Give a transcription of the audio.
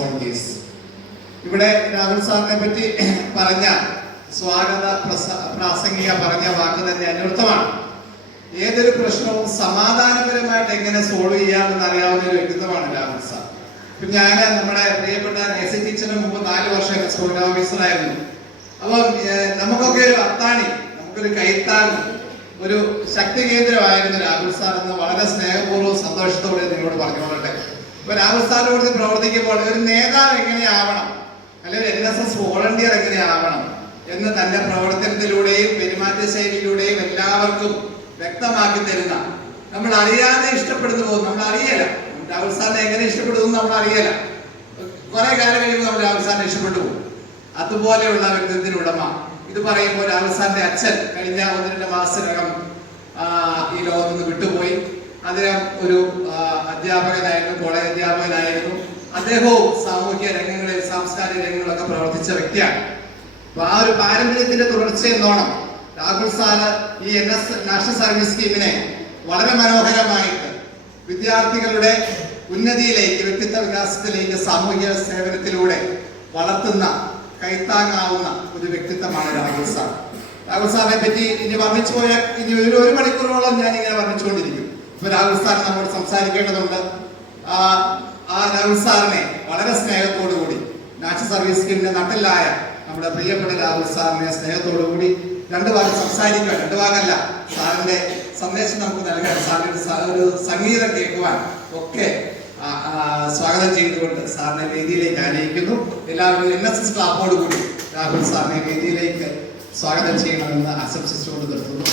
Volunteers. ഇവിടെ രാഹുൽ സാറിനെ പറ്റി പറഞ്ഞ സ്വാഗത പ്രാസംഗിക പറഞ്ഞ വാക്ക് തന്നെ അന്വർത്ഥമാണ്. ഏതൊരു പ്രശ്നവും സമാധാനപരമായിട്ട് എങ്ങനെ സോൾവ് ചെയ്യാമെന്ന് അറിയാവുന്ന ഒരു വ്യക്തിത്വമാണ് രാഹുൽ സാർ. ഇപ്പം ഞാൻ നമ്മുടെ പ്രിയപ്പെട്ട നേഴ്സി ടീച്ചറിന് മുമ്പ് 4 വർഷം സ്കൂൾ ഓഫീസറായിരുന്നു. അപ്പം നമുക്കൊക്കെ ഒരു അത്താണി, നമുക്കൊരു കൈത്താങ്, ഒരു ശക്തി കേന്ദ്രമായിരുന്നു രാഹുൽ സാർ എന്ന് വളരെ സ്നേഹപൂർവ്വം സന്തോഷത്തോടെ നിങ്ങളോട് പറഞ്ഞുകൊള്ളട്ടെ. ഇപ്പൊ രാഹുൽ സാറിനെ കുറിച്ച് പ്രവർത്തിക്കുമ്പോൾ ഒരു നേതാവ് എങ്ങനെയാവണം, അല്ലെങ്കിൽ NSS വോളണ്ടിയർ എങ്ങനെയാവണം എന്ന് തന്റെ പ്രവർത്തനത്തിലൂടെയും പെരുമാറ്റ ശൈലിയിലൂടെയും എല്ലാവർക്കും വ്യക്തമാക്കി തരുന്ന, നമ്മൾ അറിയാതെ ഇഷ്ടപ്പെടുന്നു പോകും. നമ്മൾ അറിയല രാഹുൽ സാറിനെ എങ്ങനെ ഇഷ്ടപ്പെടുന്നു, നമ്മൾ അറിയല. കുറെ കാലം കഴിയുമ്പോൾ നമ്മൾ രാഹുൽ സാറിനെ ഇഷ്ടപ്പെട്ടു പോകും. അതുപോലെയുള്ള വ്യക്തിത്വത്തിനുടമ. ഇത് പറയുമ്പോൾ രാഹുൽ സാറിന്റെ അച്ഛൻ കഴിഞ്ഞ 1-2 മാസത്തിനകം ഈ ലോകത്ത് നിന്ന് വിട്ടുപോയി. അദ്ദേഹം ഒരു അധ്യാപകനായിരുന്നു, കോളേജ് അധ്യാപകനായിരുന്നു. അദ്ദേഹവും സാമൂഹ്യ രംഗങ്ങളിൽ, സാംസ്കാരിക രംഗങ്ങളിലൊക്കെ പ്രവർത്തിച്ച വ്യക്തിയാണ്. അപ്പൊ ആ ഒരു പാരമ്പര്യത്തിന്റെ തുടർച്ചയെന്നോണം രാഹുൽ സാറ് ഈ നാഷണൽ സർവീസ് സ്കീമിനെ വളരെ മനോഹരമായിട്ട് വിദ്യാർത്ഥികളുടെ ഉന്നതിയിലേക്ക്, വ്യക്തിത്വ വികാസത്തിലേക്ക്, സാമൂഹിക സേവനത്തിലൂടെ വളർത്തുന്ന, കൈത്താങ്ങാവുന്ന ഒരു വ്യക്തിത്വമാണ് രാഹുൽ സാർ. രാഹുൽ സാറിനെ പറ്റി ഇനി വർണ്ണിച്ചു പോയാൽ ഇനി ഒരു മണിക്കൂറോളം ഞാൻ ഇങ്ങനെ വർണ്ണിച്ചുകൊണ്ടിരിക്കും. ഇപ്പൊ രാഹുൽ സാർ നമ്മോട് സംസാരിക്കേണ്ടതുണ്ട്. ആ രാഹുൽ സാറിനെ വളരെ സ്നേഹത്തോടുകൂടി നാഷണൽ സർവീസ് സ്കീമിന്റെ നട്ടലായ നമ്മുടെ പ്രിയപ്പെട്ട രാഹുൽ സാറിനെ സ്നേഹത്തോടുകൂടി 2 വാക്ക് സംസാരിക്കുവാൻ, 2 വാക്കല്ല, സാറിന്റെ സന്ദേശം നമുക്ക് നൽകാൻ, സാറിന്റെ ഒരു സംഗീതം കേൾക്കുവാൻ ഒക്കെ സ്വാഗതം ചെയ്തുകൊണ്ട് സാറിനെ വേദിയിലേക്ക് ആനയിക്കുന്നു. എല്ലാവരും NSS ക്ലാപ്പോടുകൂടി രാഹുൽ സാറിനെ വേദിയിലേക്ക് സ്വാഗതം ചെയ്യണമെന്ന് ആശംസിച്ചുകൊണ്ട് നിർത്തുന്നു.